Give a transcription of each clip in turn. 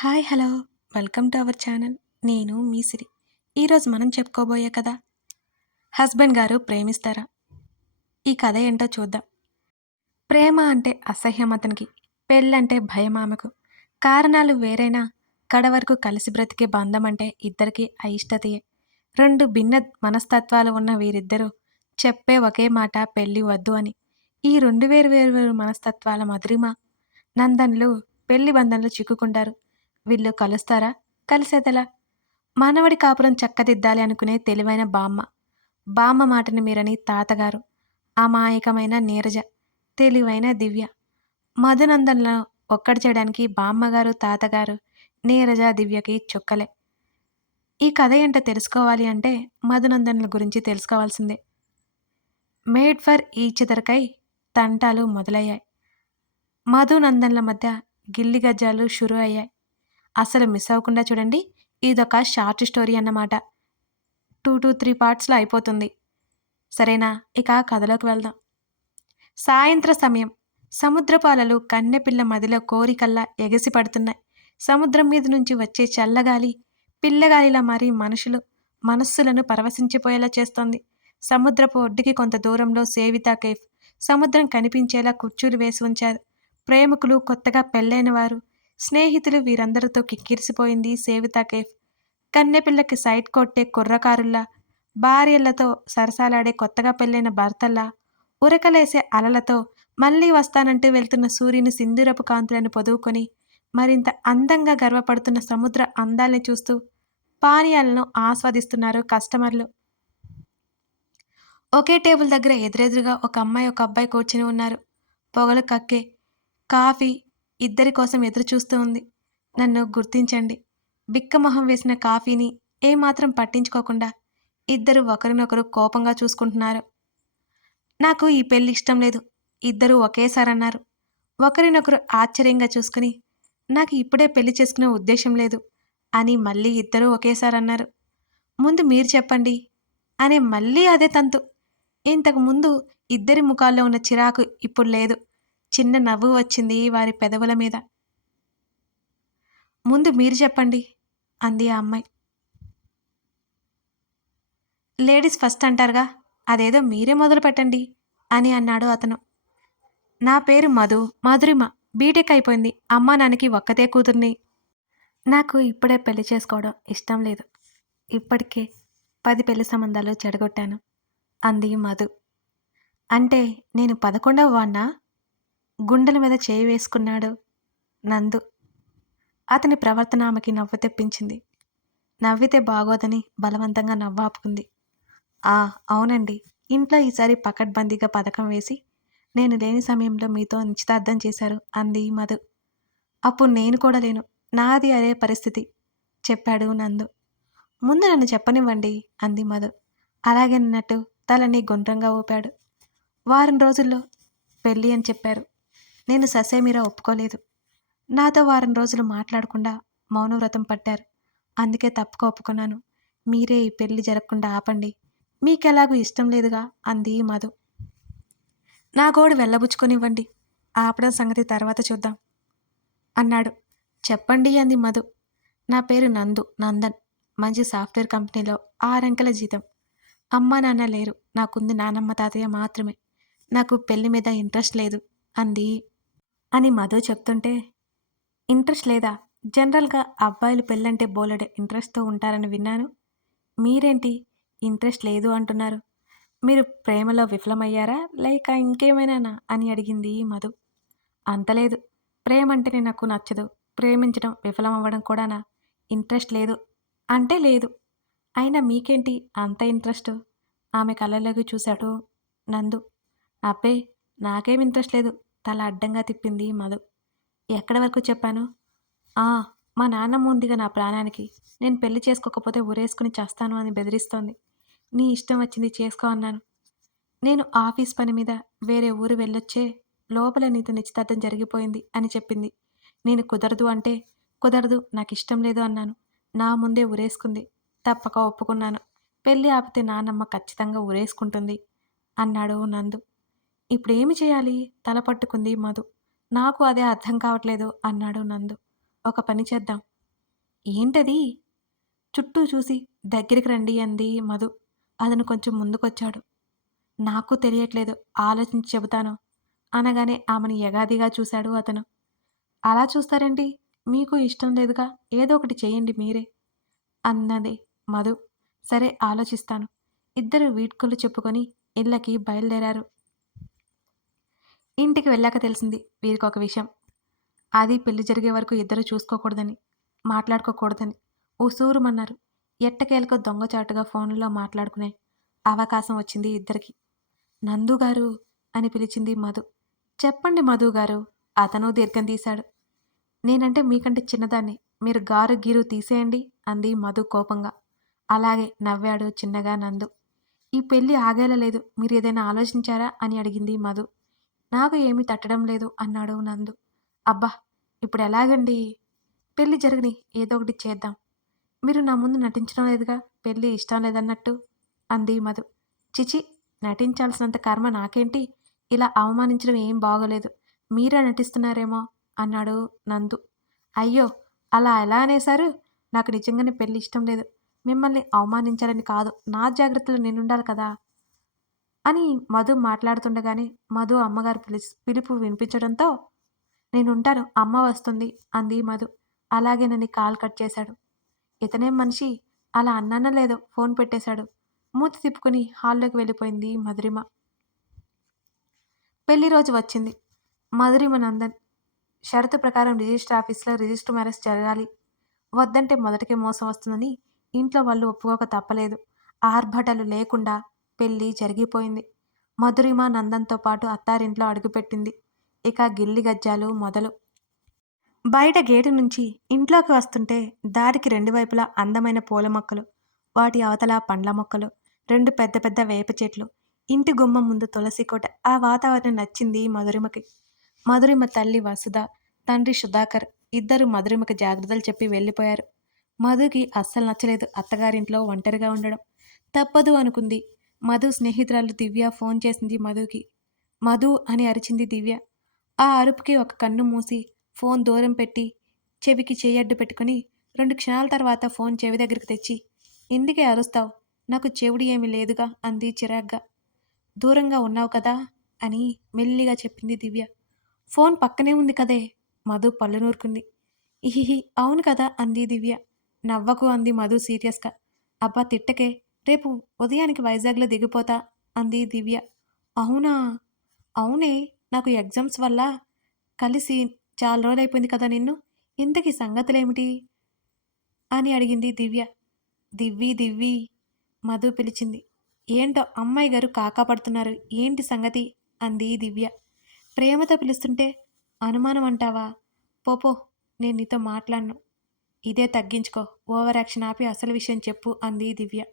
Hi hello. Welcome to our channel. నేను మీ సిరి. ఈరోజు మనం చెప్పుకోబోయే కదా హస్బెండ్ గారు ప్రేమిస్తారా? ఈ కథ ఏంటో చూద్దాం. ప్రేమ అంటే అసహ్యం అతనికి పెళ్ళంటే భయం ఆమెకు. కారణాలు వేరైనా కడ వరకు కలిసి బ్రతికే బంధం అంటే ఇద్దరికి అయిష్టతయే. రెండు భిన్న మనస్తత్వాలు ఉన్న వీరిద్దరూ చెప్పే ఒకే మాట పెళ్ళి వద్దు అని. ఈ రెండు వేరు వేరు వేరు మనస్తత్వాల మధురిమ నందన్లు పెళ్ళి బంధంలో చిక్కుకుంటారు. వీళ్ళు కలుస్తారా? కలిసేదెలా? మానవుడి కాపురం చక్కదిద్దాలి అనుకునే తెలివైన బామ్మ. బామ్మ మాటని మీరని తాతగారు. అమాయకమైన నీరజ. తెలివైన దివ్య. మధునందనలో ఒక్కడి చేయడానికి బామ్మగారు తాతగారు నీరజ దివ్యకి చుక్కలే. ఈ కథ ఏంటో తెలుసుకోవాలి అంటే మధునందన్ల గురించి తెలుసుకోవాల్సిందే. మేడ్ ఫర్ ఈ చిదరకై తంటాలు మొదలయ్యాయి. మధునందన్ల మధ్య గిల్లి గజ్జాలు షురు అయ్యాయి. అసలు మిస్ అవ్వకుండా చూడండి. ఇదొక షార్ట్ స్టోరీ అన్నమాట. టూ టూ త్రీ పార్ట్స్లో అయిపోతుంది. సరేనా? ఇక కథలోకి వెళ్దాం. సాయంత్ర సమయం. సముద్రపాలలు కన్నెపిల్ల మదిలో కోరికల్లా ఎగసి పడుతున్నాయి. సముద్రం మీద నుంచి వచ్చే చల్లగాలి పిల్లగాలిలా మారి మనుషులు మనస్సులను పరవశించిపోయేలా చేస్తోంది. సముద్రపు ఒడ్డుకి కొంత దూరంలో సేవితా కేఫ్. సముద్రం కనిపించేలా కుర్చీలు వేసి ఉంచారు. ప్రేమికులు కొత్తగా పెళ్ళైన వారు. స్నేహితులు వీరందరితో కిక్కిరిసిపోయింది సేవితా కేఫ్. కన్నెపిల్లకి సైట్ కొట్టే కుర్రకారుల్లా భార్యలతో సరసాలాడే కొత్తగా పెళ్ళైన భర్తల్లా ఉరకలేసే అలలతో మళ్ళీ వస్తానంటూ వెళ్తున్న సూర్యుని సింధూరపు కాంతులను పొదువుకొని మరింత అందంగా గర్వపడుతున్న సముద్ర అందాల్ని చూస్తూ పానీయాలను ఆస్వాదిస్తున్నారు కస్టమర్లు. ఒకే టేబుల్ దగ్గర ఎదురెదురుగా ఒక అమ్మాయి ఒక అబ్బాయి కూర్చుని ఉన్నారు. పొగలు కక్కే కాఫీ ఇద్దరి కోసం ఎదురుచూస్తూ ఉంది. నన్ను గుర్తించండి. బిక్కమొహం వేసిన కాఫీని ఏమాత్రం పట్టించుకోకుండా ఇద్దరు ఒకరినొకరు కోపంగా చూసుకుంటున్నారు. నాకు ఈ పెళ్ళి ఇష్టం లేదు. ఇద్దరు ఒకేసారి అన్నారు ఒకరినొకరు ఆశ్చర్యంగా చూసుకుని నాకు ఇప్పుడే పెళ్ళి చేసుకునే ఉద్దేశం లేదు అని మళ్ళీ ఇద్దరూ ఒకేసారి అన్నారు ముందు మీరు చెప్పండి అనే మళ్ళీ అదే తంతు. ఇంతకు ముందు ఇద్దరి ముఖాల్లో ఉన్న చిరాకు ఇప్పుడు లేదు. చిన్న నవ్వు వచ్చింది వారి పెదవుల మీద. ముందు మీరు చెప్పండి అంది ఆ అమ్మాయి. లేడీస్ ఫస్ట్ అంటారుగా అదేదో మీరే మొదలు పెట్టండి అని అన్నాడు అతను. నా పేరు మధు మధురిమ బీటెక్ అయిపోయింది అమ్మా నాన్నకి ఒక్కతే కూతుర్ని. నాకు ఇప్పుడే పెళ్ళి చేసుకోవడం ఇష్టం లేదు. ఇప్పటికే పది పెళ్ళి సంబంధాలు చెడగొట్టాను అంది మధు. అంటే నేను పదకొండవ వాణ్ణా? గుండెల మీద చేయి వేసుకున్నాడు నందు. అతని ప్రవర్తన ఆమెకి నవ్వు తెప్పించింది. నవ్వితే బాగోదని బలవంతంగా నవ్వాపుకుంది ఆ అవునండి. ఇంట్లో ఈసారి పకడ్బందీగా పథకం వేసి నేను లేని సమయంలో మీతో నిశ్చితార్థం చేశారు అంది మధు. అప్పుడు నేను కూడా లేను. నాది అదే పరిస్థితి చెప్పాడు నందు. ముందు నన్ను చెప్పనివ్వండి అంది మధు. అలాగే అన్నట్టు తలని గుండ్రంగా ఊపాడు. వారం రోజుల్లో పెళ్ళి అని చెప్పారు. నేను ససేమిరా ఒప్పుకోలేదు. నాతో వారం రోజులు మాట్లాడకుండా మౌనవ్రతం పట్టారు. అందుకే తప్పక ఒప్పుకున్నాను. మీరే ఈ పెళ్ళి జరగకుండా ఆపండి. మీకెలాగూ ఇష్టం లేదుగా అంది మధు. నా గోడు వెళ్ళబుచ్చుకొనివ్వండి. ఆపడం సంగతి తర్వాత చూద్దాం అన్నాడు. చెప్పండి అంది మధు. నా పేరు నందు నందన్. మంచి సాఫ్ట్వేర్ కంపెనీలో ఆరంకెల జీతం. అమ్మ నాన్న లేరు. నాకుంది నానమ్మ తాతయ్య మాత్రమే. నాకు పెళ్ళి మీద ఇంట్రెస్ట్ లేదు అంది అని మధు చెప్తుంటే ఇంట్రెస్ట్ లేదా? జనరల్గా అబ్బాయిలు పెళ్ళంటే బోలెడు ఇంట్రెస్ట్తో ఉంటారని విన్నాను. మీరేంటి? ఇంట్రెస్ట్ లేదు అంటున్నారు. మీరు ప్రేమలో విఫలమయ్యారా? లేక ఇంకేమైనా అని అడిగింది మధు. అంతలేదు ప్రేమ అంటేనే నాకు నచ్చదు. ప్రేమించడం విఫలమవ్వడం కూడానా? ఇంట్రెస్ట్ లేదు. అంటే లేదు. అయినా మీకేంటి అంత ఇంట్రెస్ట్? ఆమె కళ్ళలోకి చూశాడు నందు. అబ్బే నాకేం ఇంట్రెస్ట్ లేదు. తల అడ్డంగా తిప్పింది మధు. ఎక్కడి వరకు చెప్పాను? ఆ మా నాన్నమ్మ ఉందిగా నా ప్రాణానికి. నేను పెళ్ళి చేసుకోకపోతే ఉరేసుకుని చేస్తాను అని బెదిరిస్తోంది. నీ ఇష్టం వచ్చింది చేసుకో అన్నాను. నేను ఆఫీస్ పని మీద వేరే ఊరు వెళ్ళొచ్చే లోపల నీతో నిశ్చితార్థం జరిగిపోయింది అని చెప్పింది. నేను కుదరదు అంటే కుదరదు నాకు ఇష్టం లేదు అన్నాను. నా ముందే ఉరేసుకుంది తప్పక ఒప్పుకున్నాను. పెళ్ళి ఆపితే నాన్నమ్మ ఖచ్చితంగా ఉరేసుకుంటుంది అన్నాడు నందు. ఇప్పుడేమి చేయాలి? తల పట్టుకుంది మధు. నాకు అదే అర్థం కావట్లేదు అన్నాడు నందు. ఒక పని చేద్దాం. ఏంటది? చుట్టూ చూసి దగ్గరికి రండి అంది మధు. అతను కొంచెం ముందుకొచ్చాడు. నాకు తెలియట్లేదు ఆలోచించి చెబుతాను అనగానే ఆమెను యగాదిగా చూశాడు అతను. అలా చూస్తారండి మీకు ఇష్టం లేదుగా ఏదో ఒకటి చేయండి మీరే అన్నది మధు. సరే ఆలోచిస్తాను. ఇద్దరు వీడ్కోలు చెప్పుకొని ఇళ్ళకి బయలుదేరారు. ఇంటికి వెళ్ళాక తెలిసింది వీరికి ఒక విషయం. అది పెళ్ళి జరిగే వరకు ఇద్దరు చూసుకోకూడదని మాట్లాడుకోకూడదని ఉసూరుమన్నారు. ఎట్టకేలకు దొంగచాటుగా ఫోన్లో మాట్లాడుకునే అవకాశం వచ్చింది ఇద్దరికి. నందు గారు అని పిలిచింది మధు. చెప్పండి మధు గారు అతను దీర్ఘం తీశాడు. నేనంటే మీకంటే చిన్నదాన్ని మీరు గారు గీరు తీసేయండి అంది మధు కోపంగా. అలాగే నవ్వాడు చిన్నగా నందు. ఈ పెళ్ళి ఆగేలా లేదు మీరు ఏదైనా ఆలోచించారా అని అడిగింది మధు. నాకు ఏమీ తట్టడం లేదు అన్నాడు నందు. అబ్బా ఇప్పుడు ఎలాగండి? పెళ్ళి జరగని ఏదో ఒకటి చేద్దాం. మీరు నా ముందు నటించడం లేదుగా పెళ్ళి ఇష్టం లేదన్నట్టు అంది మధు. చిచి నటించాల్సినంత కర్మ నాకేంటి? ఇలా అవమానించడం ఏం బాగోలేదు. మీరే నటిస్తున్నారేమో అన్నాడు నందు. అయ్యో అలా ఎలా అనేశారు? నాకు నిజంగానే పెళ్ళి ఇష్టం లేదు. మిమ్మల్ని అవమానించాలని కాదు నా జాగ్రత్తలు నేనుండాలి కదా? అని మధు మాట్లాడుతుండగానే మధు అమ్మగారు పిలి పిలుపు వినిపించడంతో నేనుంటాను అమ్మ వస్తుంది అంది మధు. అలాగే నన్ను కాల్ కట్ చేశాడు. ఇతనేం మనిషి? అలా అన్నానో లేదో ఫోన్ పెట్టేశాడు. మూతి తిప్పుకుని హాల్లోకి వెళ్ళిపోయింది మధురిమ. పెళ్ళి రోజు వచ్చింది. మధురిమ నందన్ షరతు ప్రకారం రిజిస్టర్ ఆఫీస్లో రిజిస్టర్ మ్యారేజ్ జరగాలి. వద్దంటే మొదటికే మోసం వస్తుందని ఇంట్లో వాళ్ళు ఒప్పుకోక తప్పలేదు. ఆర్భటలు లేకుండా పెళ్ళి జరిగిపోయింది. మధురిమ నందంతో పాటు అత్తారింట్లో అడుగుపెట్టింది. ఇక గిల్లి గజ్జాలు మొదలు. బయట గేటు నుంచి ఇంట్లోకి వస్తుంటే దారికి రెండు వైపులా అందమైన పూల మొక్కలు వాటి అవతల పండ్ల మొక్కలు రెండు పెద్ద పెద్ద వేప చెట్లు ఇంటి గుమ్మం ముందు తులసి కోట. ఆ వాతావరణం నచ్చింది మధురిమకి. మధురిమ తల్లి వసుధ తండ్రి సుధాకర్ ఇద్దరు మధురిమకి జాగ్రత్తలు చెప్పి వెళ్ళిపోయారు. మధుకి అస్సలు నచ్చలేదు అత్తగారింట్లో ఒంటరిగా ఉండడం. తప్పదు అనుకుంది మధు స్నేహితురాలు దివ్య ఫోన్ చేసింది మధుకి. మధు అని అరిచింది దివ్య. ఆ అరుపుకి ఒక కన్ను మూసి ఫోన్ దూరం పెట్టి చెవికి చేయడ్డు పెట్టుకుని రెండు క్షణాల తర్వాత ఫోన్ చెవి దగ్గరికి తెచ్చి ఎందుకే అరుస్తావు? నాకు చెవుడు ఏమీ లేదుగా అంది చిరాగ్గా. దూరంగా ఉన్నావు కదా అని మెల్లిగా చెప్పింది దివ్య. ఫోన్ పక్కనే ఉంది కదే మధు పళ్ళు నూరుకుంది. ఇహిహి అవును కదా అంది దివ్య. నవ్వకు అంది మధు సీరియస్గా. అబ్బా తిట్టకే రేపు ఉదయానికి వైజాగ్లో దిగిపోతా అంది దివ్య. అవునా? అవునే నాకు ఎగ్జామ్స్ వల్ల కలిసి చాలా రోజులైపోయింది కదా నిన్ను. ఇంతకీ సంగతులేమిటి? అని అడిగింది దివ్య. దివ్వి దివ్వి మధు పిలిచింది. ఏంటో అమ్మాయి గారు కాకాపడుతున్నారు ఏంటి సంగతి? అంది దివ్య. ప్రేమతో పిలుస్తుంటే అనుమానం అంటావా? పోపో నేను నీతో మాట్లాడను. ఇదే తగ్గించుకో ఓవర్ యాక్షన్ ఆపి అసలు విషయం చెప్పు అంది దివ్య.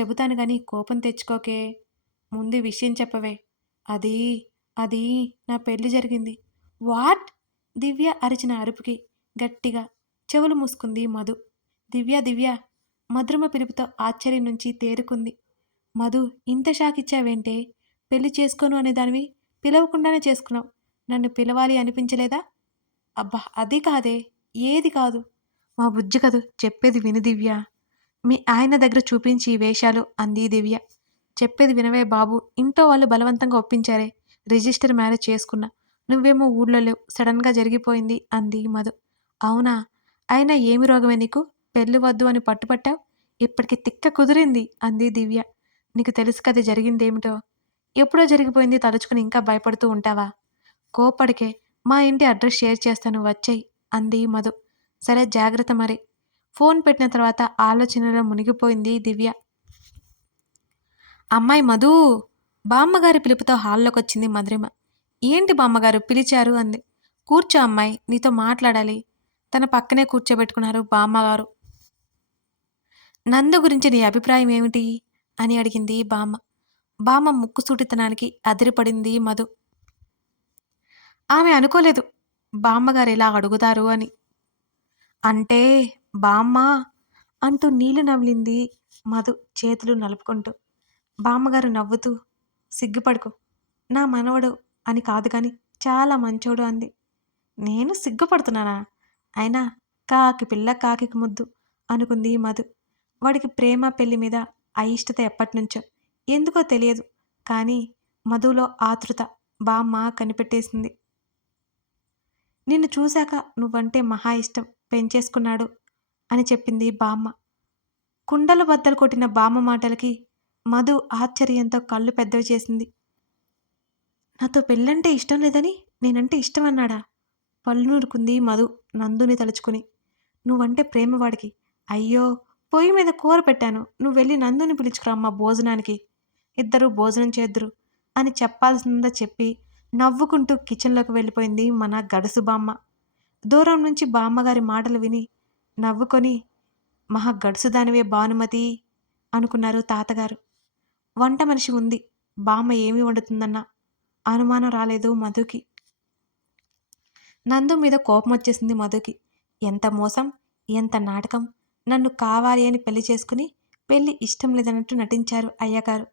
చెబుతాను కానీ కోపం తెచ్చుకోకే. ముందు విషయం చెప్పవే. అది అది నా పెళ్ళి జరిగింది. వాట్? దివ్య అరిచిన అరుపుకి గట్టిగా చెవులు మూసుకుంది మధు. దివ్య దివ్య మధురమ పిలుపుతో ఆశ్చర్యం నుంచి తేరుకుంది. మధు ఇంత షాక్ ఇచ్చావేంటే? పెళ్ళి చేసుకోను అనేదానివి పిలవకుండానే చేసుకున్నావు. నన్ను పిలవాలి అనిపించలేదా? అబ్బా అది కాదే ఏది కాదు. మా బుజ్జి కదు చెప్పేది విను దివ్య. మీ ఆయన దగ్గర చూపించి ఈ వేషాలు అంది దివ్య. చెప్పేది వినవే బాబు. ఇంట్లో వాళ్ళు బలవంతంగా ఒప్పించారే. రిజిస్టర్ మ్యారేజ్ చేసుకున్నా. నువ్వేమో ఊళ్ళో లేవు. సడన్గా జరిగిపోయింది అంది మధు. అవునా? అయినా ఏమి రోగమే నీకు? పెళ్ళి వద్దు అని పట్టుపట్టావు? ఇప్పటికి తిక్క కుదిరింది అంది దివ్య. నీకు తెలుసు కదా జరిగిందేమిటో? ఎప్పుడో జరిగిపోయింది తలుచుకుని ఇంకా భయపడుతూ ఉంటావా? కోపడికే మా ఇంటి అడ్రస్ షేర్ చేస్తాను వచ్చేయి అంది మధు. సరే జాగ్రత్త మరి. ఫోన్ పెట్టిన తర్వాత ఆలోచనలో మునిగిపోయింది దివ్య. అమ్మాయి మధు బామ్మగారి పిలుపుతో హాల్లోకి వచ్చింది మధురిమ. ఏంటి బామ్మగారు పిలిచారు అంది. కూర్చో అమ్మాయి నీతో మాట్లాడాలి. తన పక్కనే కూర్చోబెట్టుకున్నారు బామ్మగారు. నందు గురించి నీ అభిప్రాయం ఏమిటి? అని అడిగింది బామ్మ. బామ్మ ముక్కుసూటితనానికి అదిరిపడింది మధు. ఆమె అనుకోలేదు బామ్మగారు ఇలా అడుగుతారు అని. అంటే బామ్మ అంటూ నీళ్ళు నవ్లింది మధు చేతులు నలుపుకుంటూ. బామ్మగారు నవ్వుతూ సిగ్గుపడుకో. నా మనవడు అని కాదు కానీ చాలా మంచోడు అంది. నేను సిగ్గుపడుతున్నానా? అయినా కాకి పిల్ల కాకికి ముద్దు అనుకుంది మధు. వాడికి ప్రేమ పెళ్ళి మీద అయిష్టత ఎప్పటినుంచో ఎందుకో తెలియదు కానీ మధులో ఆతృత బామ్మ కనిపెట్టేసింది. నిన్ను చూశాక నువ్వంటే మహా ఇష్టం. పెంచేసుకున్నాడు అని చెప్పింది బామ్మ. కుండలు బద్దలు కొట్టిన బామ్మ మాటలకి మధు ఆశ్చర్యంతో కళ్ళు పెద్దవి చేసింది. నాతో పెళ్ళంటే ఇష్టం లేదని నేనంటే ఇష్టం అన్నాడా? పళ్ళు నూరుకుంది మధు నందుని తలుచుకుని. నువ్వంటే ప్రేమవాడికి అయ్యో పొయ్యి మీద కూర పెట్టాను. నువ్వు వెళ్ళి నందుని పిలుచుకురామ్మా భోజనానికి. ఇద్దరు భోజనం చేద్దురు అని చెప్పాల్సిందా చెప్పి నవ్వుకుంటూ కిచెన్లోకి వెళ్ళిపోయింది మన గడుసు బామ్మ. దూరం నుంచి బామ్మగారి మాటలు విని నవ్వుకొని మహా గడుసుదానివే భానుమతి అనుకున్నారు తాతగారు. వంట మనిషి ఉంది. బామ్మ ఏమి వండుతుందన్న? అనుమానం రాలేదు మధుకి. నందు మీద కోపం వచ్చేసింది మధుకి. ఎంత మోసం ఎంత నాటకం. నన్ను కావాలి అని పెళ్ళి చేసుకుని పెళ్ళి ఇష్టం లేదన్నట్టు నటించారు అయ్యగారు.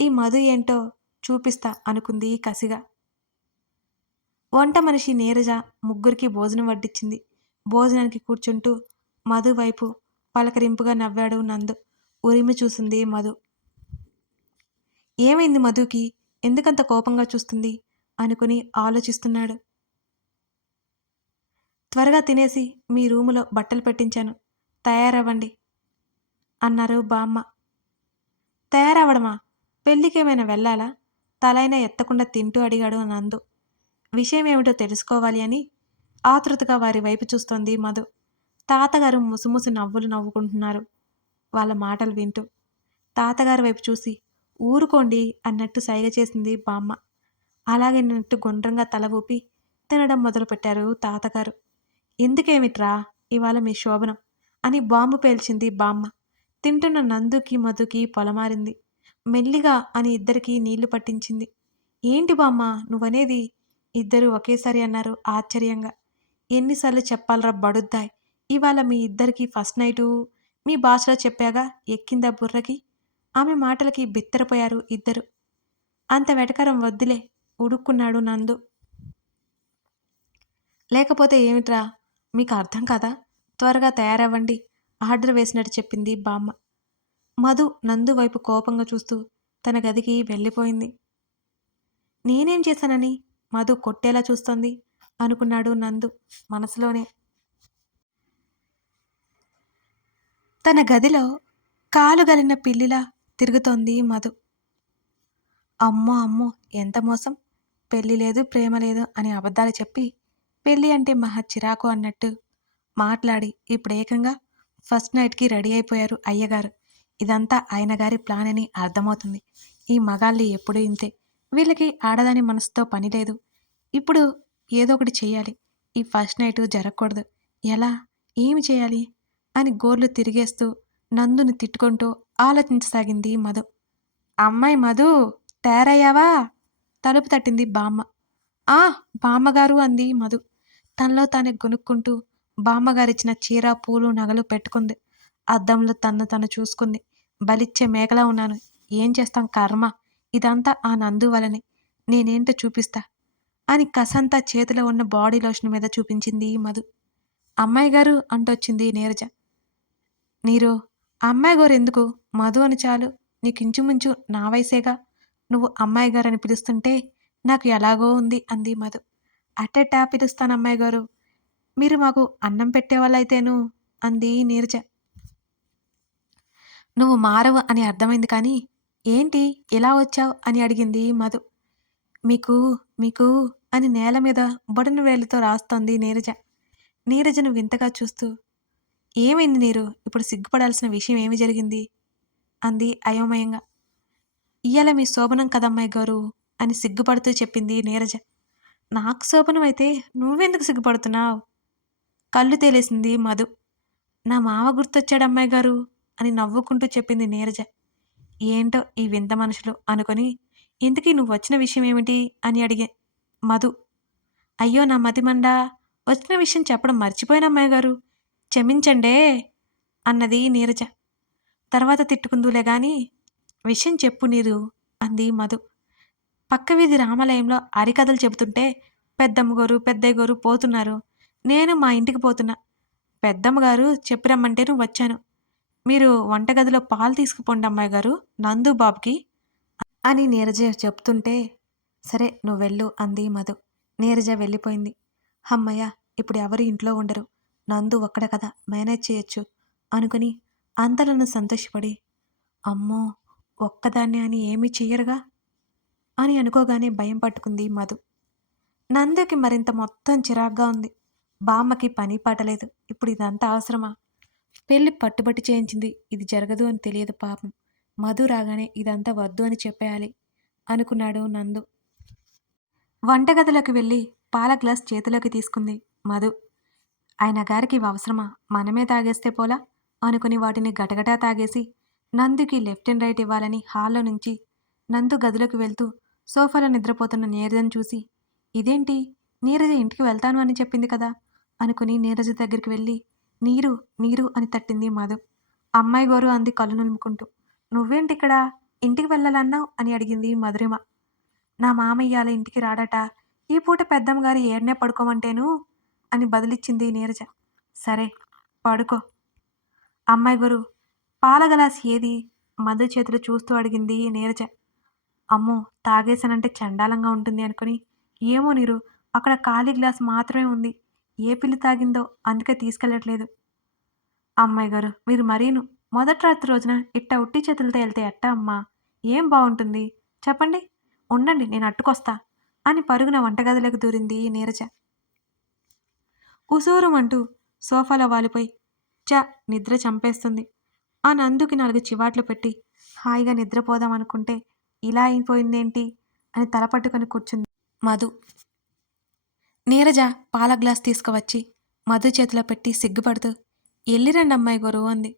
ఈ మధు ఏంటో చూపిస్తా అనుకుంది కసిగా. వంట మనిషి నీరజ ముగ్గురికి భోజనం వడ్డించింది భోజనానికి కూర్చుంటూ మధు వైపు పలకరింపుగా నవ్వాడు నందు. ఉరిమి చూసింది మధు. ఏమైంది మధుకి? ఎందుకంత కోపంగా చూస్తుంది? అనుకుని ఆలోచిస్తున్నాడు. త్వరగా తినేసి మీ రూములో బట్టలు పెట్టించాను. తయారవ్వండి అన్నారు బామ్మ. తయారవ్వడమా? పెళ్ళికేమైనా వెళ్ళాలా? తలైనా ఎత్తకుండా తింటూ అడిగాడు నందు. విషయం ఏమిటో తెలుసుకోవాలి అని ఆతృతగా వారి వైపు చూస్తోంది మధు. తాతగారు ముసుముసు నవ్వులు నవ్వుకుంటున్నారు వాళ్ళ మాటలు వింటూ. తాతగారి వైపు చూసి ఊరుకోండి అన్నట్టు సైగ చేసింది బామ్మ. అలాగే నట్టు గుండ్రంగా తల ఊపి తినడం మొదలుపెట్టారు తాతగారు. ఎందుకేమిట్రా ఇవాళ మీ శోభనం అని బాంబు పేల్చింది బామ్మ. తింటున్న నందుకి మధుకి పొలమారింది. మెల్లిగా అని ఇద్దరికి నీళ్ళు పట్టించింది. ఏంటి బామ్మ నువ్వనేది? ఇద్దరు ఒకేసారి అన్నారు ఆశ్చర్యంగా. ఎన్నిసార్లు చెప్పాలరా బడుద్దాయ్? ఇవాళ మీ ఇద్దరికి ఫస్ట్ నైటు మీ భాషలో చెప్పాగా ఎక్కిందా బుర్రకి? ఆమె మాటలకి బిత్తరపోయారు ఇద్దరు. అంత వెటకరం వద్దులే ఉడుక్కున్నాడు నందు. లేకపోతే ఏమిట్రా మీకు అర్థం కదా? త్వరగా తయారవ్వండి ఆర్డర్ వేసినట్టు చెప్పింది బామ్మ. మధు నందు వైపు కోపంగా చూస్తూ తన గదికి వెళ్ళిపోయింది. నేనేం చేశానని మధు కొట్టేలా చూస్తోంది అనుకున్నాడు నందు మనసులోనే. తన గదిలో కాలుగలిన పిల్లిలా తిరుగుతోంది మధు. అమ్మో అమ్మో ఎంత మోసం? పెళ్ళి లేదు ప్రేమ లేదు అని అబద్ధాలు చెప్పి పెళ్ళి అంటే మహా చిరాకు అన్నట్టు మాట్లాడి ఇప్పుడు ఏకంగా ఫస్ట్ నైట్కి రెడీ అయిపోయారు అయ్యగారు. ఇదంతా ఆయన గారి ప్లాన్ అని అర్థమవుతుంది. ఈ మగాళ్ళు ఎప్పుడూ ఇంతే. వీళ్ళకి ఆడదాని మనసుతో పని లేదు. ఇప్పుడు ఏదో ఒకటి చేయాలి. ఈ ఫస్ట్ నైట్ జరగకూడదు. ఎలా? ఏమి చేయాలి? అని గోర్లు తిరిగేస్తూ నందుని తిట్టుకుంటూ ఆలోచించసాగింది మధు. అమ్మాయి మధు తయారయ్యావా? తలుపు తట్టింది బామ్మ. ఆ బామ్మగారు అంది మధు. తనలో తానే గొనుక్కుంటూ బామ్మగారిచ్చిన చీర పూలు నగలు పెట్టుకుంది. అద్దంలో తన్ను తను చూసుకుంది. బలిచ్చే మేకలా ఉన్నాను. ఏం చేస్తాం కర్మ? ఇదంతా ఆ నందు వలనే. నేనేంటో చూపిస్తా అని కసంతా చేతిలో ఉన్న బాడీ లోషన్ మీద చూపించింది మధు. అమ్మాయి గారు అంటొచ్చింది నీరజ. నీరు అమ్మాయి గారు ఎందుకు? మధు అని చాలు. నీకు ఇంచుమించు నా వయసేగా. నువ్వు అమ్మాయి గారు అని పిలుస్తుంటే నాకు ఎలాగో ఉంది అంది మధు. అట్టెట్టా పిలుస్తాను అమ్మాయి గారు. మీరు మాకు అన్నం పెట్టేవాళ్ళైతేను అంది నీరజ. నువ్వు మారవు అని అర్థమైంది కానీ ఏంటి ఎలా వచ్చావు అని అడిగింది మధు. మీకు మీకు అని నేల మీద బొడను వేలితో రాస్తోంది నీరజ. నీరజను వింతగా చూస్తూ ఏమైంది నీరు? ఇప్పుడు సిగ్గుపడాల్సిన విషయం ఏమి జరిగింది? అంది అయోమయంగా. ఇయ్యాల మీ శోభనం కదమ్మాయి గారు అని సిగ్గుపడుతూ చెప్పింది నీరజ. నాకు శోభనం అయితే నువ్వెందుకు సిగ్గుపడుతున్నావు? కళ్ళు తేలేసింది మధు. నా మామ గుర్తొచ్చాడు అమ్మాయి గారు అని నవ్వుకుంటూ చెప్పింది నీరజ. ఏంటో ఈ వింత మనుషులు అనుకొని ఇంతకీ నువ్వు వచ్చిన విషయం ఏమిటి అని అడిగే మధు. అయ్యో నా మతిమండా వచ్చిన విషయం చెప్పడం మర్చిపోయిన అమ్మాయి గారు. క్షమించండే అన్నది నీరజ. తర్వాత తిట్టుకుందులే గాని విషయం చెప్పు నీరు అంది మధు. పక్క వీధి రామాలయంలో హరికథలు చెబుతుంటే పెద్దమ్మగారు పెద్దయ్యగారు పెద్దయ్య పోతున్నారు. నేను మా ఇంటికి పోతున్నా. పెద్దమ్మ గారు చెప్పి రమ్మంటే నువ్వు వచ్చాను. మీరు వంటగదిలో పాలు తీసుకుపోండి అమ్మాయి గారు నందు బాబుకి అని నీరజ చెప్తుంటే సరే నువ్వు వెళ్ళు అంది మధు. నీరజ వెళ్ళిపోయింది. హమ్మయ్య ఇప్పుడు ఎవరు ఇంట్లో ఉండరు. నందు ఒక్కడ కదా మేనేజ్ చేయొచ్చు అనుకుని అంతలను సంతోషపడి అమ్మో ఒక్కదాన్ని అని ఏమీ చెయ్యరుగా? అని అనుకోగానే భయం పట్టుకుంది మధు. నందుకి మరింత మొత్తం చిరాగ్గా ఉంది. బామ్మకి పని పాటలేదు ఇప్పుడు ఇదంతా అవసరమా? పెళ్ళి పట్టుబట్టి చేయించింది. ఇది జరగదు అని తెలియదు పాపం. మధు రాగానే ఇదంతా వద్దు అని చెప్పేయాలి అనుకున్నాడు నందు. వంటగదిలోకి వెళ్ళి పాల గ్లాస్ చేతిలోకి తీసుకుంది మధు. ఆయన గారికి ఇవి అవసరమా? మనమే తాగేస్తే పోలా? అనుకుని వాటిని గటగటా తాగేసి నందుకి లెఫ్ట్ అండ్ రైట్ ఇవ్వాలని హాల్లో నుంచి నందు గదిలోకి వెళ్తూ సోఫాలో నిద్రపోతున్న నీరజను చూసి ఇదేంటి? నీరజ ఇంటికి వెళ్తాను అని చెప్పింది కదా? అనుకుని నీరజ దగ్గరికి వెళ్ళి నీరు నీరు అని తట్టింది మధు. అమ్మాయి గోరు అంది కళ్ళు నులుముకుంటూ. నువ్వేంటి ఇక్కడ ఇంటికి వెళ్ళాలన్నావు? అని అడిగింది మధురిమ. నా మామయ్యాల ఇంటికి రాడట. ఈ పూట పెద్దమ్మగారు ఏడనే పడుకోమంటేను అని బదిలిచ్చింది నీరజ. సరే పడుకో. అమ్మాయి గురు పాల ఏది? మధు చేతులు చూస్తూ అడిగింది నీరజ. అమ్మో తాగేసానంటే చండాలంగా ఉంటుంది అనుకుని. ఏమో నీరు అక్కడ ఖాళీ గ్లాస్ మాత్రమే ఉంది. ఏ పిల్లి తాగిందో అందుకే తీసుకెళ్ళట్లేదు. అమ్మాయి గారు మీరు మరీను. మొదటి రాత్రి రోజున ఇట్ట ఉట్టి చేతులతో వెళ్తే ఎట్ట అమ్మా? ఏం బాగుంటుంది చెప్పండి. ఉండండి నేను అట్టుకొస్తా అని పరుగున వంటగదిలోకి దూరింది నీరజ. ఉసూరుమంటూ సోఫాలో వాలిపోయి చ నిద్ర చంపేస్తుంది. ఆ నందుకి నాలుగు చివాట్లు పెట్టి హాయిగా నిద్రపోదాం అనుకుంటే ఇలా అయిపోయిందేంటి? అని తలపట్టుకొని కూర్చుంది మధు. నీరజ పాల గ్లాస్ తీసుకువచ్చి మధు చేతిలో పెట్టి సిగ్గుపడుతూ ఎల్లిరండి అమ్మాయి గురువు అంది.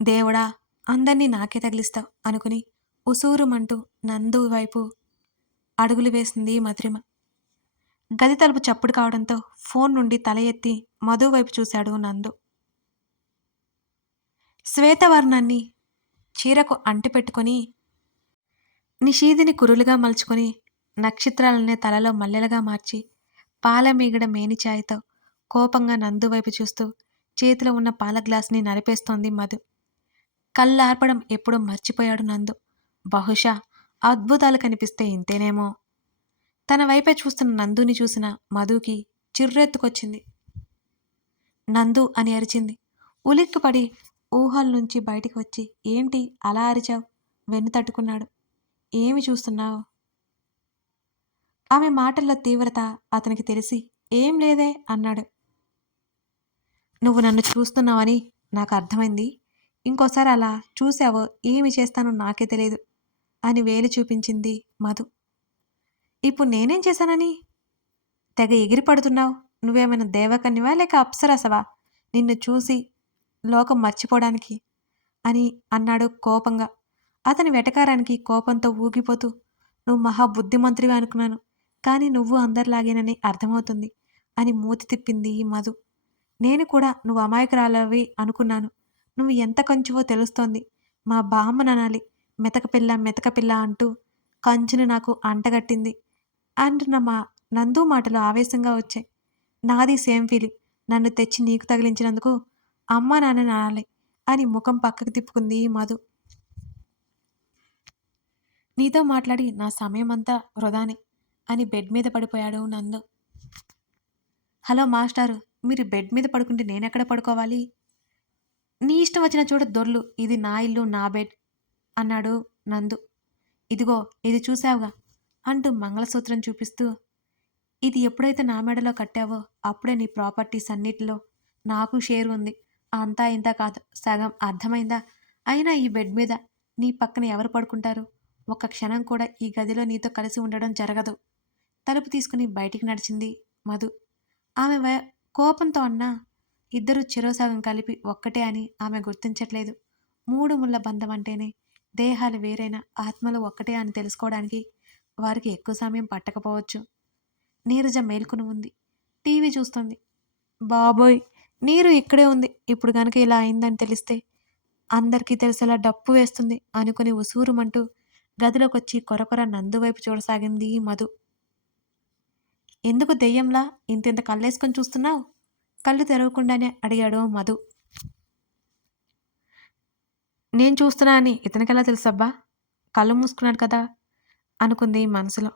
దేవుడా అందరినీ నాకే తగిలిస్తావు అనుకుని ఉసూరుమంటూ నందు వైపు అడుగులు వేసింది మధురిమ. గది తలుపు చప్పుడు కావడంతో ఫోన్ నుండి తల ఎత్తి మధు వైపు చూశాడు నందు. శ్వేతవర్ణాన్ని చీరకు అంటిపెట్టుకొని నిషీదిని కురులుగా మలుచుకొని నక్షత్రాలనే తలలో మల్లెలుగా మార్చి పాలమీగడ మేనిచాయితో కోపంగా నందు వైపు చూస్తూ చేతిలో ఉన్న పాల గ్లాస్ని నలిపేస్తోంది మధు. కళ్ళార్పడం ఎప్పుడో మర్చిపోయాడు నందు. బహుశా అద్భుతాలు కనిపిస్తే ఇంతేనేమో. తన వైపే చూస్తున్న నందుని చూసిన మధుకి చిర్రెత్తుకొచ్చింది. నందు అని అరిచింది. ఉలిక్కిపడి ఊహల నుంచి బయటికి వచ్చి ఏంటి అలా అరిచావు? వెన్ను తట్టుకున్నాడు. ఏమి చూస్తున్నావు ఆమె మాటల్లో తీవ్రత అతనికి తెలిసి ఏం లేదే అన్నాడు. నువ్వు నన్ను చూస్తున్నావని నాకు అర్థమైంది. ఇంకోసారి అలా చూసావో ఏమి చేస్తానో నాకే తెలియదు అని వేలు చూపించింది మధు. ఇప్పుడు నేనేం చేశానని? తెగ ఎగిరి పడుతున్నావు. నువ్వేమైనా దేవకన్యవా లేక అప్సరసవా? నిన్ను చూసి లోకం మర్చిపోవడానికి అని అన్నాడు కోపంగా. అతని వెటకారానికి కోపంతో ఊగిపోతూ నువ్వు మహా బుద్ధిమంత్రివి అనుకున్నాను కానీ నువ్వు అందరిలాగేనని అర్థమవుతుంది అని మూతి తిప్పింది మధు. నేను కూడా నువ్వు అమాయకురాలవి అనుకున్నాను. నువ్వు ఎంత కంచువో తెలుస్తోంది. మా బామ్మననాలి మెతక పిల్ల మెతక పిల్ల అంటూ కంచును నాకు అంటగట్టింది. అండ్ మా నందు మాటలు ఆవేశంగా వచ్చాయి. నాది సేమ్ ఫీలింగ్. నన్ను తెచ్చి నీకు తగిలించినందుకు అమ్మా నాన్న నానాలి అని ముఖం పక్కకు తిప్పుకుంది మధు. నీతో మాట్లాడి నా సమయం అంతా వృధానే అని బెడ్ మీద పడిపోయాడు నందు. హలో మాస్టారు మీరు బెడ్ మీద పడుకుంటే నేనెక్కడ పడుకోవాలి? నీ ఇష్టం వచ్చిన చోట దొర్లు ఇది నా ఇల్లు నా బెడ్ అన్నాడు నందు. ఇదిగో ఇది చూసావుగా అంటూ మంగళసూత్రం చూపిస్తూ ఇది ఎప్పుడైతే నా మెడలో కట్టావో అప్పుడే నీ ప్రాపర్టీస్ అన్నిటిలో నాకు షేర్ ఉంది. అంతా ఇంత కాదు. సగం అర్థమైందా? అయినా ఈ బెడ్ మీద నీ పక్కన ఎవరు పడుకుంటారు? ఒక్క క్షణం కూడా ఈ గదిలో నీతో కలిసి ఉండడం జరగదు. తలుపు తీసుకుని బయటికి నడిచింది మధు. ఆమె వ- కోపంతో అన్నా ఇద్దరు చిరోసాగం కలిపి ఒక్కటే అని ఆమె గుర్తించట్లేదు. మూడు ముళ్ళ బంధం అంటేనే దేహాలు వేరైన ఆత్మలు ఒక్కటే అని తెలుసుకోవడానికి వారికి ఎక్కువ సమయం పట్టకపోవచ్చు. నీరజ మేల్కొని ఉంది. టీవీ చూస్తుంది. బాబోయ్! నీరు ఇక్కడే ఉంది. ఇప్పుడు కనుక ఇలా అయిందని తెలిస్తే అందరికీ తెలిసేలా డప్పు వేస్తుంది అనుకుని ఉసూరుమంటూ గదిలోకి వచ్చి కొరకొర నందు వైపు చూడసాగింది మధు. ఎందుకు దెయ్యంలా? ఇంతింత కళ్ళేసుకొని చూస్తున్నావు? కళ్ళు తెరవకుండానే అడిగాడు మధు. నేను చూస్తున్నా అని ఇతనికెలా తెలుసబ్బా? కళ్ళు మూసుకున్నాడు కదా. అనుకుంది మనసులో.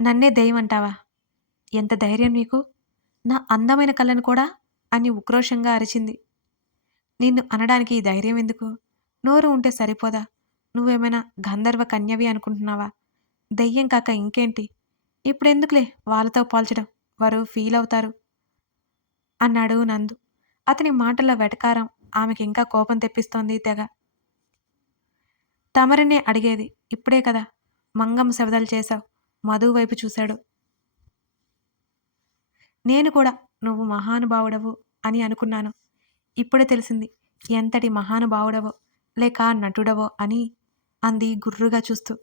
నన్నే దెయ్యం అంటావా ఎంత ధైర్యం నీకు? నా అందమైన కళ్ళను కూడా? అని ఉక్రోషంగా అరిచింది. నిన్ను అనడానికి ఈ ధైర్యం ఎందుకు? నోరు ఉంటే సరిపోదా? నువ్వేమైనా గంధర్వ కన్యవి అనుకుంటున్నావా? దెయ్యం కాక ఇంకేంటి? ఇప్పుడెందుకులే వాళ్ళతో పోల్చడం? వారు ఫీల్ అవుతారు. అన్నాడు నందు. అతని మాటల వెటకారం ఆమెకి ఇంకా కోపం తెప్పిస్తోంది తెగ. తమరినే అడిగేది. ఇప్పుడే కదా మంగమ్మ శవదలు చేశావు. మధు వైపు చూశాడు. నేను కూడా నువ్వు మహానుభావుడవు అని అనుకున్నాను. ఇప్పుడే తెలిసింది ఎంతటి మహానుభావుడవో లేక నటుడవో అని అంది గుర్రుగా చూస్తూ.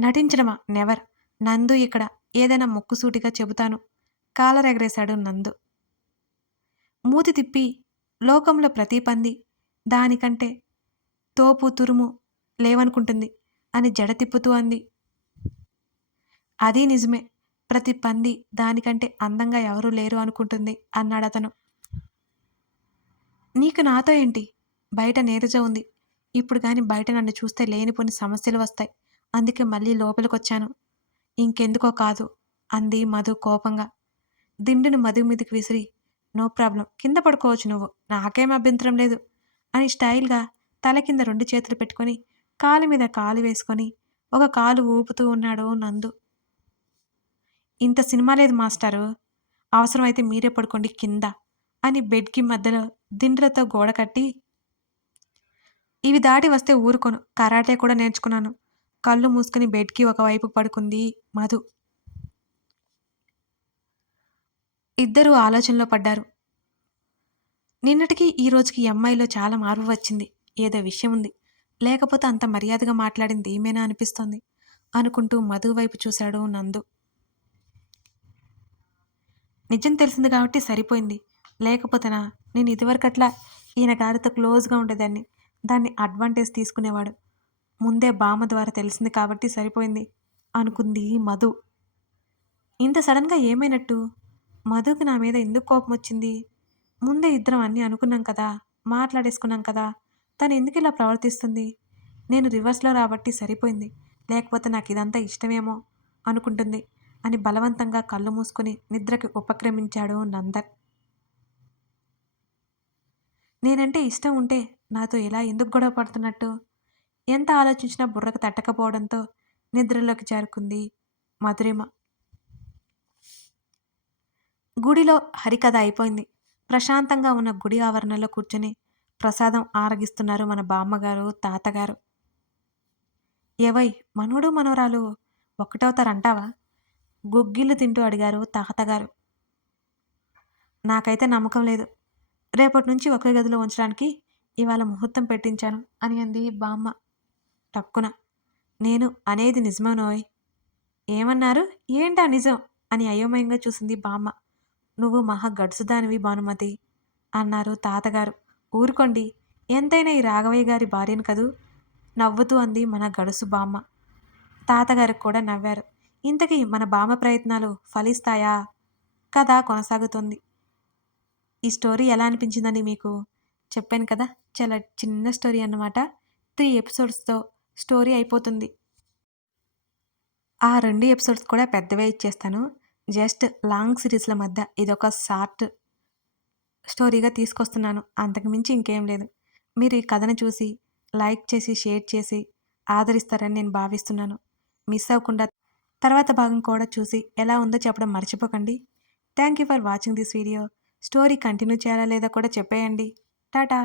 నటించడమా? నెవర్. నందు ఇక్కడ ఏదైనా ముక్కుసూటిగా చెబుతాను. కాలరెగరేశాడు నందు. మూతి తిప్పి లోకంలో ప్రతి పంది దానికంటే తోపు తురుము లేవనుకుంటుంది అని జడ తిప్పుతూ అంది. అది నిజమే. ప్రతి పంది దానికంటే అందంగా ఎవరూ లేరు అనుకుంటుంది అన్నాడతను నీకు నాతో ఏంటి? బయట నీరజ ఉంది. ఇప్పుడు కానీ బయట నన్ను చూస్తే లేనిపోని సమస్యలు వస్తాయి. అందుకే మళ్ళీ లోపలికొచ్చాను. ఇంకెందుకో కాదు అంది మధు కోపంగా. దిండును మధు మీదకి విసిరి నో ప్రాబ్లం. కింద పడుకోవచ్చు నువ్వు. నాకేం అభ్యంతరం లేదు అని స్టైల్గా తల కింద రెండు చేతులు పెట్టుకొని కాలు మీద కాలు వేసుకొని ఒక కాలు ఊపుతూ ఉన్నాడు నందు. ఇంత సినిమా లేదు మాస్టారు. అవసరమైతే మీరే పడుకోండి కింద అని బెడ్కి మధ్యలో దిండ్రతో గోడ కట్టి ఇవి దాటి వస్తే ఊరుకోను. కరాటే కూడా నేర్చుకున్నాను. కళ్ళు మూసుకుని బెడ్కి ఒకవైపు పడుకుంది మధు. ఇద్దరూ ఆలోచనలో పడ్డారు. నిన్నటికి ఈ రోజుకి అమ్మాయిలో చాలా మార్పు వచ్చింది. ఏదో విషయం ఉంది. లేకపోతే అంత మర్యాదగా మాట్లాడింది ఏమైనా అనిపిస్తోంది. అనుకుంటూ మధు వైపు చూశాడు నందు. నిజం తెలిసింది కాబట్టి సరిపోయింది. లేకపోతేనా నేను ఇదివరకట్లా ఈయన గారితో క్లోజ్గా ఉండేదాన్ని. దాన్ని అడ్వాంటేజ్ తీసుకునేవాడు. ముందే బామ్మ ద్వారా తెలిసింది కాబట్టి సరిపోయింది అనుకుంది మధు. ఇంత సడన్గా ఏమైనట్టు? మధుకి నా మీద ఎందుకు కోపం వచ్చింది ముందే ఇద్దరం అన్నీ అనుకున్నాం కదా మాట్లాడేసుకున్నాం కదా తను ఎందుకు ఇలా ప్రవర్తిస్తుంది? నేను రివర్స్లో రాబట్టి సరిపోయింది. లేకపోతే నాకు ఇదంతా ఇష్టమేమో అనుకుంటుంది అని బలవంతంగా కళ్ళు మూసుకొని నిద్రకి ఉపక్రమించాడు నందర్ నేనంటే ఇష్టం ఉంటే నాతో ఇలా ఎందుకు గొడవ పడుతున్నట్టు? ఎంత ఆలోచించినా బుర్రకు తట్టకపోవడంతో నిద్రలోకి చేరుకుంది మధురిమ. గుడిలో హరికథ అయిపోయింది. ప్రశాంతంగా ఉన్న గుడి ఆవరణలో కూర్చొని ప్రసాదం ఆరగిస్తున్నారు మన బామ్మగారు తాతగారు. ఏవై మనవడు మనవరాలు ఒకటవుతారంటావా గుగ్గిళ్ళు తింటూ అడిగారు తాతగారు. నాకైతే నమ్మకం లేదు. రేపటి నుంచి ఒకే గదిలో ఉంచడానికి ఇవాళ ముహూర్తం పెట్టించాను అని అంది బామ్మ. టక్కున. నేను అనేది నిజమేనోయ్ ఏమన్నారు? ఏంటా నిజం? అని అయోమయంగా చూసింది బామ్మ. నువ్వు మహా గడుసుదానివి భానుమతి అన్నారు తాతగారు. ఊరుకోండి. ఎంతైనా ఈ రాఘవయ్య గారి భార్యను కదూ? నవ్వుతూ అంది మన గడుసు బామ్మ. తాతగారికి కూడా నవ్వారు. ఇంతకీ మన బామ్మ ప్రయత్నాలు ఫలిస్తాయా? కథ కొనసాగుతుంది. ఈ స్టోరీ ఎలా అనిపించిందని మీకు? చెప్పాను కదా చాలా చిన్న స్టోరీ అన్నమాట. త్రీ ఎపిసోడ్స్తో స్టోరీ అయిపోతుంది. ఆ రెండు ఎపిసోడ్స్ కూడా పెద్దవే ఇచ్చేస్తాను. జస్ట్ లాంగ్ సిరీస్ల మధ్య ఇదొక షార్ట్ స్టోరీగా తీసుకొస్తున్నాను. అంతకుమించి ఇంకేం లేదు. మీరు ఈ కథను చూసి లైక్ చేసి షేర్ చేసి ఆదరిస్తారని నేను భావిస్తున్నాను. మిస్ అవ్వకుండా తర్వాత భాగం కూడా చూసి ఎలా ఉందో చెప్పడం మర్చిపోకండి. Thank you for watching this video. Story continue చేయాలా లేదా కూడా చెప్పేయండి. టాటా!